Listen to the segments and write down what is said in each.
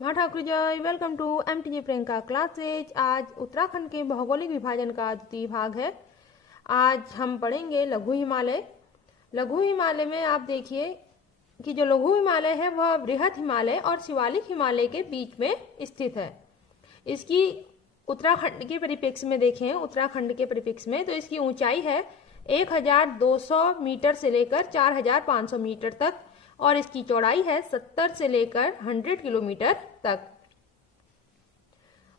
माँ ठाकुर जय। Welcome to MTJ Priyanka classes. आज उत्तराखंड के भौगोलिक विभाजन का द्वितीय भाग है। आज हम पढ़ेंगे लघु हिमालय। लघु हिमालय में आप देखिए कि जो लघु हिमालय है वह बृहद हिमालय और शिवालिक हिमालय के बीच में स्थित है। इसकी उत्तराखंड के परिप्रेक्ष्य में देखें, उत्तराखंड के परिप्रेक्ष्य में तो इसकी ऊंचाई है 1200 मीटर से लेकर 4500 मीटर तक और इसकी चौड़ाई है 70 से लेकर 100 किलोमीटर तक।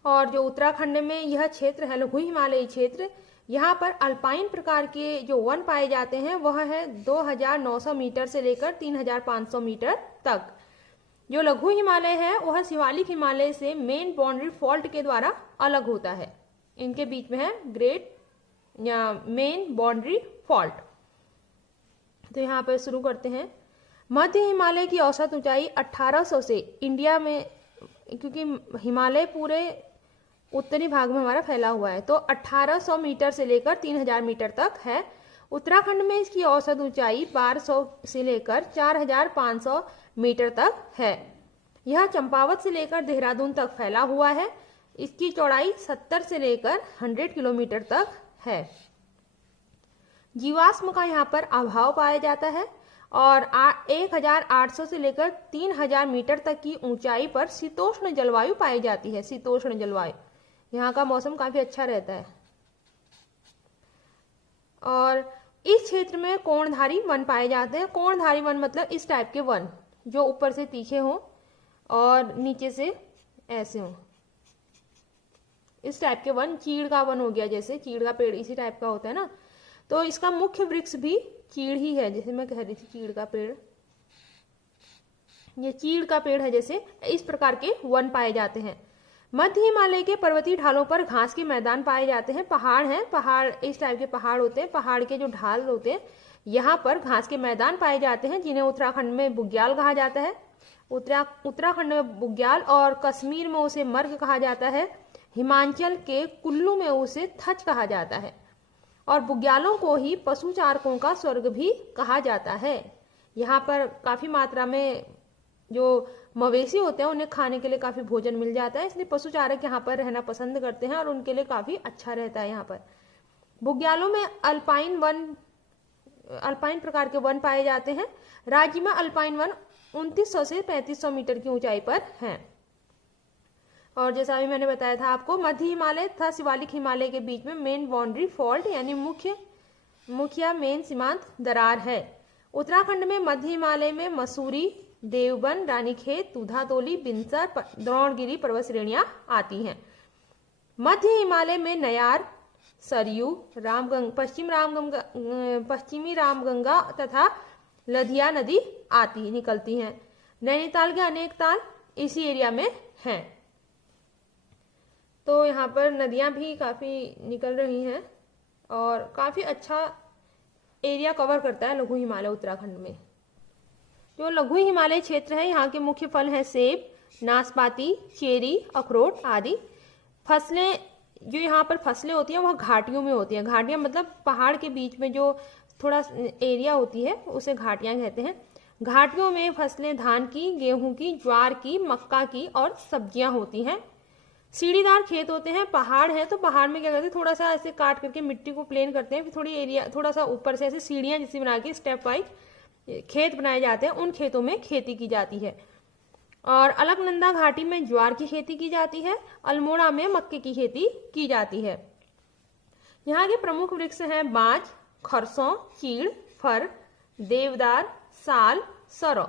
और जो उत्तराखंड में यह क्षेत्र है लघु हिमालयी क्षेत्र, यहाँ पर अल्पाइन प्रकार के जो वन पाए जाते हैं वह है 2900 मीटर से लेकर 3500 मीटर तक। जो लघु हिमालय है वह शिवालिक हिमालय से मेन बाउंड्री फॉल्ट के द्वारा अलग होता है। इनके बीच में है ग्रेट या मेन बाउंड्री फॉल्ट। तो यहाँ पर शुरू करते हैं। मध्य हिमालय की औसत ऊंचाई 1800 से इंडिया में, क्योंकि हिमालय पूरे उत्तरी भाग में हमारा फैला हुआ है, तो 1800 मीटर से लेकर 3000 मीटर तक है। उत्तराखंड में इसकी औसत ऊंचाई 1200 से लेकर 4500 मीटर तक है। यह चंपावत से लेकर देहरादून तक फैला हुआ है। इसकी चौड़ाई 70 से लेकर 100 किलोमीटर तक है। जीवाश्म का यहाँ पर अभाव पाया जाता है और 1800 से लेकर 3000 मीटर तक की ऊंचाई पर शीतोष्ण जलवायु पाई जाती है। शीतोष्ण जलवायु, यहाँ का मौसम काफी अच्छा रहता है। और इस क्षेत्र में कोणधारी वन पाए जाते हैं। कोणधारी वन मतलब इस टाइप के वन जो ऊपर से तीखे हों और नीचे से ऐसे हों। इस टाइप के वन, चीड़ का वन हो गया, जैसे चीड़ का पेड़ इसी टाइप का होता है ना, तो इसका मुख्य वृक्ष भी चीड़ ही है। जैसे मैं कह रही थी चीड़ का पेड़, ये चीड़ का पेड़ है। जैसे इस प्रकार के वन पाए जाते हैं। मध्य हिमालय के पर्वतीय ढालों पर घास के मैदान पाए जाते हैं। पहाड़ हैं, पहाड़ इस टाइप के पहाड़ होते हैं। पहाड़ के जो ढाल होते हैं यहाँ पर घास के मैदान पाए जाते हैं, जिन्हें उत्तराखंड में बुग्याल कहा जाता है। उत्तराखंड में बुग्याल और कश्मीर में उसे मर्ग कहा जाता है। हिमाचल के कुल्लू में उसे थच कहा जाता है। और बुग्यालों को ही पशुचारकों का स्वर्ग भी कहा जाता है। यहाँ पर काफी मात्रा में जो मवेशी होते हैं उन्हें खाने के लिए काफी भोजन मिल जाता है, इसलिए पशुचारक यहाँ पर रहना पसंद करते हैं और उनके लिए काफी अच्छा रहता है। यहाँ पर बुग्यालों में अल्पाइन प्रकार के वन पाए जाते हैं। राज्य में अल्पाइन वन 2900 से 3500 मीटर की ऊंचाई पर हैं। और जैसा अभी मैंने बताया था आपको, मध्य हिमालय तथा शिवालिक हिमालय के बीच में मेन बाउंड्री फॉल्ट यानी मुख्य मेन सीमांत दरार है। उत्तराखंड में मध्य हिमालय में मसूरी, देवबन, रानीखेत, दूधातोली, बिनसर, द्रोणगिरी पर्वत श्रेणियां आती हैं। मध्य हिमालय में नयार, सरयू, पश्चिमी रामगंगा तथा लधिया नदी निकलती हैं। नैनीताल के अनेक ताल इसी एरिया में हैं। तो यहाँ पर नदियां भी काफी निकल रही हैं और काफी अच्छा एरिया कवर करता है लघु हिमालय उत्तराखंड में। जो लघु हिमालय क्षेत्र है, यहाँ के मुख्य फल हैं सेब, नाशपाती, चेरी, अखरोट आदि। फसलें, जो यहाँ पर फसलें होती हैं वह घाटियों में होती हैं। घाटियां मतलब पहाड़ के बीच में जो थोड़ा एरिया होती है उसे घाटियां कहते हैं। घाटियों में फसलें धान की, गेहूं की, ज्वार की, मक्का की और सब्जियां होती हैं। सीढ़ीदार खेत होते हैं। पहाड़ है तो पहाड़ में क्या करते हैं, थोड़ा सा ऐसे काट करके मिट्टी को प्लेन करते हैं, फिर थोड़ी एरिया थोड़ा सा ऊपर से ऐसे सीढ़ियां जैसी बना के स्टेप वाइज खेत बनाए जाते हैं। उन खेतों में खेती की जाती है। और अलकनंदा घाटी में ज्वार की खेती की जाती है। अल्मोड़ा में मक्के की खेती की जाती है। यहाँ के प्रमुख वृक्ष हैं बांज, खरसों, चीड़, फर, देवदार, साल, सरो।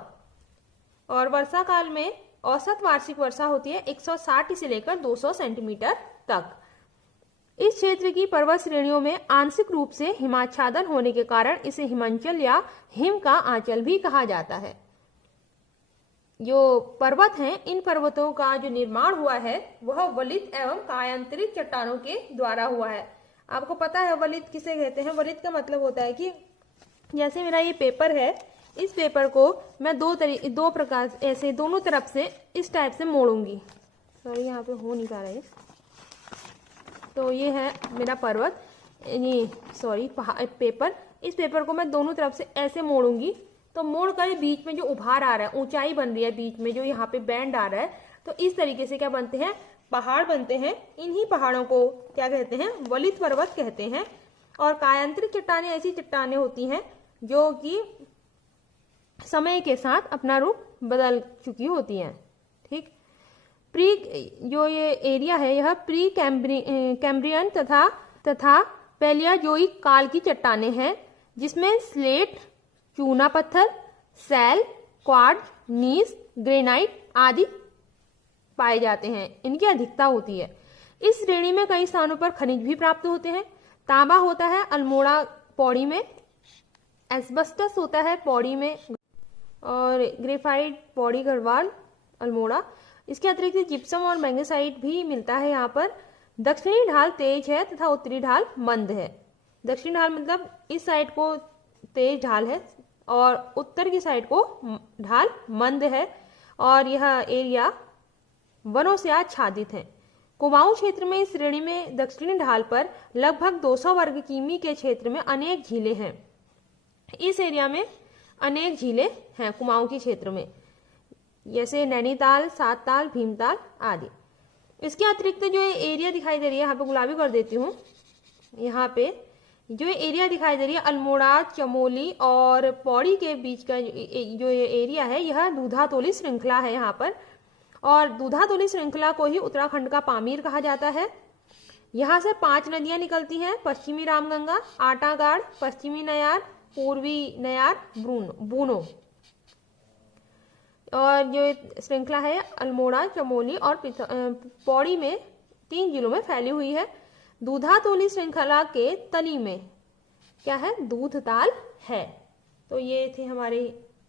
और वर्षा काल में औसत वार्षिक वर्षा होती है 160 से लेकर 200 सेंटीमीटर तक। इस क्षेत्र की पर्वत श्रेणियों में आंशिक रूप से हिमाच्छादन होने के कारण इसे हिमांचल या हिम का आंचल भी कहा जाता है। जो पर्वत हैं, इन पर्वतों का जो निर्माण हुआ है वह वलित एवं कायांतरित चट्टानों के द्वारा हुआ है। आपको पता है वलित किसे कहते हैं? वलित का मतलब होता है कि जैसे मेरा ये पेपर है, इस पेपर को मैं दो प्रकार ऐसे दोनों तरफ से इस टाइप से मोड़ूंगी। सॉरी, यहाँ पे हो नहीं पा रहा है। तो ये है मेरा पर्वत, पेपर। इस पेपर को मैं दोनों तरफ से ऐसे मोड़ूंगी तो मोड़ कर बीच में जो उभार आ रहा है, ऊंचाई बन रही है बीच में, जो यहाँ पे बैंड आ रहा है, तो इस तरीके से क्या बनते हैं, पहाड़ बनते हैं। इन्हीं पहाड़ों को क्या कहते हैं, वलित पर्वत कहते हैं। और कायांतरित चट्टानें ऐसी चट्टानें होती हैं जो कि समय के साथ अपना रूप बदल चुकी होती हैं। ठीक, जो ये एरिया है यह प्री कैम्ब्रियन तथा पैलियोजोइक काल की चट्टानें हैं, जिसमें स्लेट, चूना पत्थर, सैल, क्वार्ट्ज, नीस, ग्रेनाइट आदि पाए जाते हैं। इनकी अधिकता होती है। इस श्रेणी में कई स्थानों पर खनिज भी प्राप्त होते हैं। तांबा होता है अल्मोड़ा पौड़ी में, एस्बेस्टस होता है पौड़ी में, और ग्रेफाइट पौड़ी गढ़वाल अल्मोड़ा। इसके अतिरिक्त जिप्सम और मैग्नेसाइट भी मिलता है यहाँ पर। दक्षिणी ढाल तेज है तथा उत्तरी ढाल मंद है। दक्षिणी ढाल मतलब इस साइड को तेज ढाल है और उत्तर की साइड को ढाल मंद है, और यह एरिया वनों से आच्छादित है। कुमाऊं क्षेत्र में इस श्रेणी में दक्षिणी ढाल पर लगभग 200 वर्ग किमी के क्षेत्र में अनेक झीलें हैं। इस एरिया में अनेक झीलें हैं कुमाऊं के क्षेत्र में, जैसे नैनीताल, सातताल, भीमताल आदि। इसके अतिरिक्त जो ये एरिया दिखाई दे रही है, यहाँ पे गुलाबी कर देती हूँ, यहाँ पे जो एरिया दिखाई दे रही है अल्मोड़ा, चमोली और पौड़ी के बीच का जो ये एरिया है, यह दूधातोली श्रृंखला है यहाँ पर। और दूधातोली श्रृंखला को ही उत्तराखंड का पामीर कहा जाता है। यहाँ से 5 नदियां निकलती हैं, पश्चिमी रामगंगा, आटागाड़, पश्चिमी नयार, पूर्वी नयार, बूनो। और जो श्रृंखला है अल्मोड़ा, चमोली और पौड़ी में 3 जिलों में फैली हुई है। दूधातोली श्रृंखला के तली में क्या है, दूधताल है। तो ये थे हमारे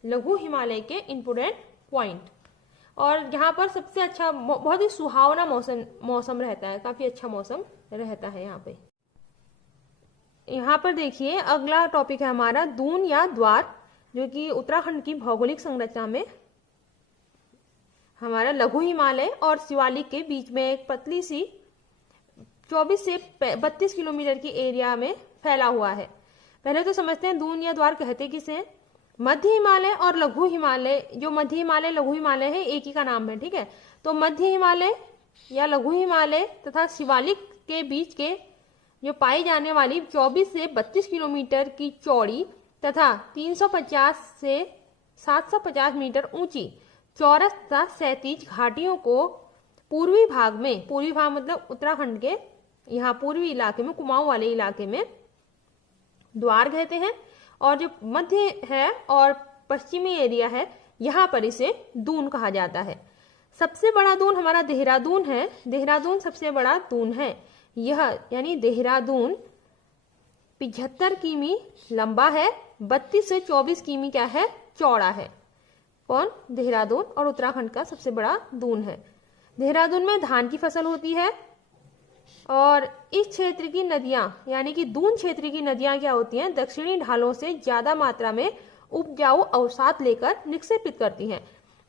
लघु हिमालय के इम्पोर्टेंट पॉइंट। और यहाँ पर सबसे अच्छा, बहुत ही सुहावना मौसम रहता है, काफी अच्छा मौसम रहता है यहाँ पे। यहाँ पर देखिए अगला टॉपिक है हमारा दून या द्वार, जो कि उत्तराखंड की भौगोलिक संरचना में हमारा लघु हिमालय और शिवालिक के बीच में एक पतली सी 24 से 32 किलोमीटर की एरिया में फैला हुआ है। पहले तो समझते हैं दून या द्वार कहते किसे हैं। मध्य हिमालय और लघु हिमालय, जो मध्य हिमालय लघु हिमालय है, एक ही का नाम है, ठीक है। तो मध्य हिमालय या लघु हिमालय तथा शिवालिक के बीच के जो पाई जाने वाली 24 से 32 किलोमीटर की चौड़ी तथा 350 से 750 मीटर ऊंची चौरस तथा क्षैतिज घाटियों को पूर्वी भाग मतलब उत्तराखंड के यहाँ पूर्वी इलाके में, कुमाऊं वाले इलाके में द्वार कहते हैं। और जो मध्य है और पश्चिमी एरिया है, यहाँ पर इसे दून कहा जाता है। सबसे बड़ा दून हमारा देहरादून है। देहरादून सबसे बड़ा दून है। यह यानी देहरादून 75 किमी लंबा है, 32 से 24 किमी क्या है, चौड़ा है। कौन, देहरादून, और उत्तराखंड का सबसे बड़ा दून है। देहरादून में धान की फसल होती है। और इस क्षेत्र की नदियां यानी कि दून क्षेत्र की नदियां क्या होती हैं, दक्षिणी ढालों से ज्यादा मात्रा में उपजाऊ अवसाद लेकर निक्षेपित करती हैं।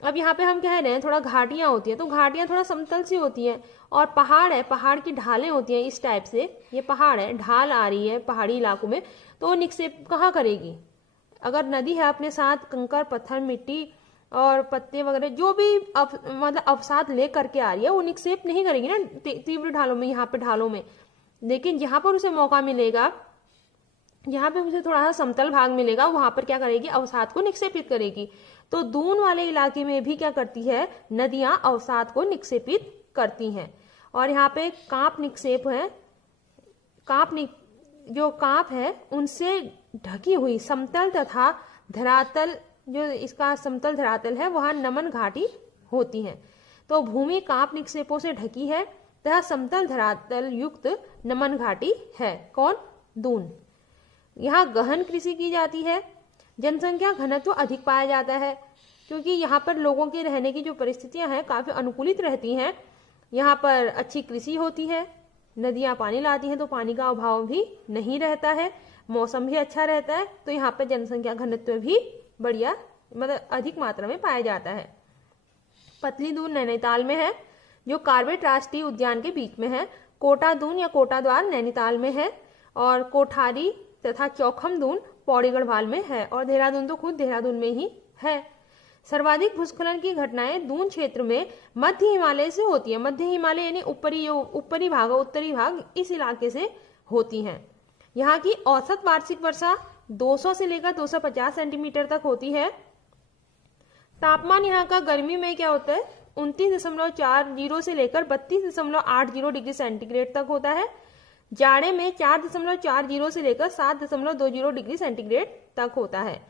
अब यहाँ पे हम कह रहे हैं थोड़ा घाटियां होती हैं, तो घाटियां थोड़ा समतल सी होती हैं, और पहाड़ है, पहाड़ की ढालें होती हैं इस टाइप से। ये पहाड़ है, ढाल आ रही है पहाड़ी इलाकों में, तो निक्षेप कहाँ करेगी। अगर नदी है अपने साथ कंकर, पत्थर, मिट्टी और पत्ते वगैरह जो भी मतलब अवसाद ले करके आ रही है, वो निक्षेप नहीं करेगी ना तीव्र ढालों में, यहाँ पे ढालों में। लेकिन जहां पर उसे मौका मिलेगा, जहां पे उसे थोड़ा सा समतल भाग मिलेगा, वहां पर क्या करेगी, अवसाद को निक्षेपित करेगी। तो दून वाले इलाके में भी क्या करती है, नदियां अवसाद को निक्षेपित करती हैं। और यहाँ पे कांप निक्षेप है, जो कांप है उनसे ढकी हुई समतल तथा धरातल, जो इसका समतल धरातल है वहां नमन घाटी होती है। तो भूमि कांप निक्षेपों से ढकी है तथा समतल धरातल युक्त नमन घाटी है। कौन, दून। यहाँ गहन कृषि की जाती है। जनसंख्या घनत्व अधिक पाया जाता है, क्योंकि यहाँ पर लोगों के रहने की जो परिस्थितियां हैं काफी अनुकूलित रहती हैं। यहाँ पर अच्छी कृषि होती है, नदियां पानी लाती हैं तो पानी का अभाव भी नहीं रहता है, मौसम भी अच्छा रहता है। तो यहाँ पर जनसंख्या घनत्व भी बढ़िया मतलब अधिक मात्रा में पाया जाता है। पतली दून नैनीताल में है, जो कार्बेट राष्ट्रीय उद्यान के बीच में है। कोटा दून या कोटा द्वार नैनीताल में है, और कोठारी तथा चौखम दून पौड़ी गढ़वाल में है, और देहरादून तो खुद देहरादून में ही है। सर्वाधिक भूस्खलन की घटनाएं दून क्षेत्र में मध्य हिमालय से होती है। मध्य हिमालय यानी ऊपरी भाग, उत्तरी भाग, इस इलाके से होती हैं। यहाँ की औसत वार्षिक वर्षा 200 से लेकर 250 सेंटीमीटर तक होती है। तापमान यहाँ का गर्मी में क्या होता है 29.40 से लेकर 32.80 डिग्री सेंटीग्रेड तक होता है। जाड़े में 4.40 से लेकर 7.20 डिग्री सेंटीग्रेड तक होता है।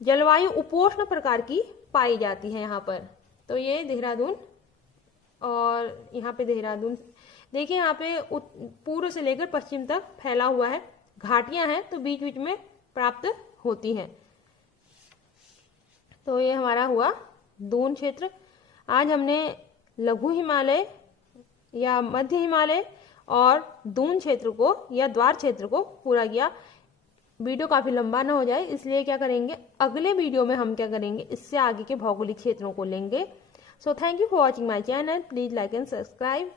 जलवायु उपोष्ण प्रकार की पाई जाती है यहाँ पर। तो ये देहरादून, और यहाँ पे देहरादून देखिए, यहाँ पे पूर्व से लेकर पश्चिम तक फैला हुआ है, घाटियां हैं तो बीच बीच में प्राप्त होती हैं। तो ये हमारा हुआ दून क्षेत्र। आज हमने लघु हिमालय या मध्य हिमालय और दून क्षेत्र को या द्वार क्षेत्र को पूरा किया। वीडियो काफी लंबा ना हो जाए इसलिए क्या करेंगे, अगले वीडियो में हम क्या करेंगे, इससे आगे के भौगोलिक क्षेत्रों को लेंगे। So thank you for watching my channel. Please like and subscribe.